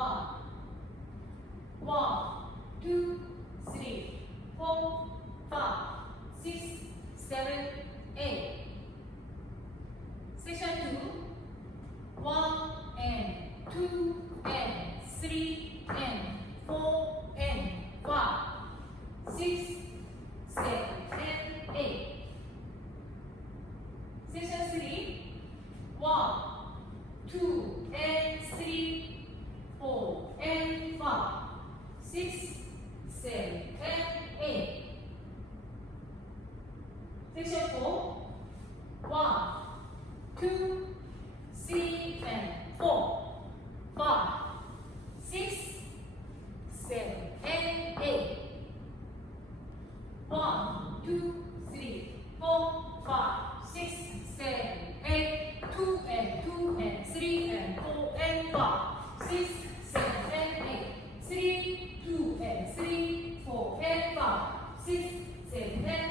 1, 2, 3, 4, 5, 6, 7, 8. Section 2, 1 and 2 and 3 and 4 and 5, 6, 7 and 8. Section 3, 1, 2 and 3, 4 and 5, 6, 7 and 8. Section 4, 1, 2, 3 and 4, 5, 6, 7 and 8. 1, 2, 3, 4, 5, 6, 7, 8. 2 and 2 and 3 and 4 and 5, 6, 7 and 8. 3, 2 and 3, 4 and 5, 6, 7 and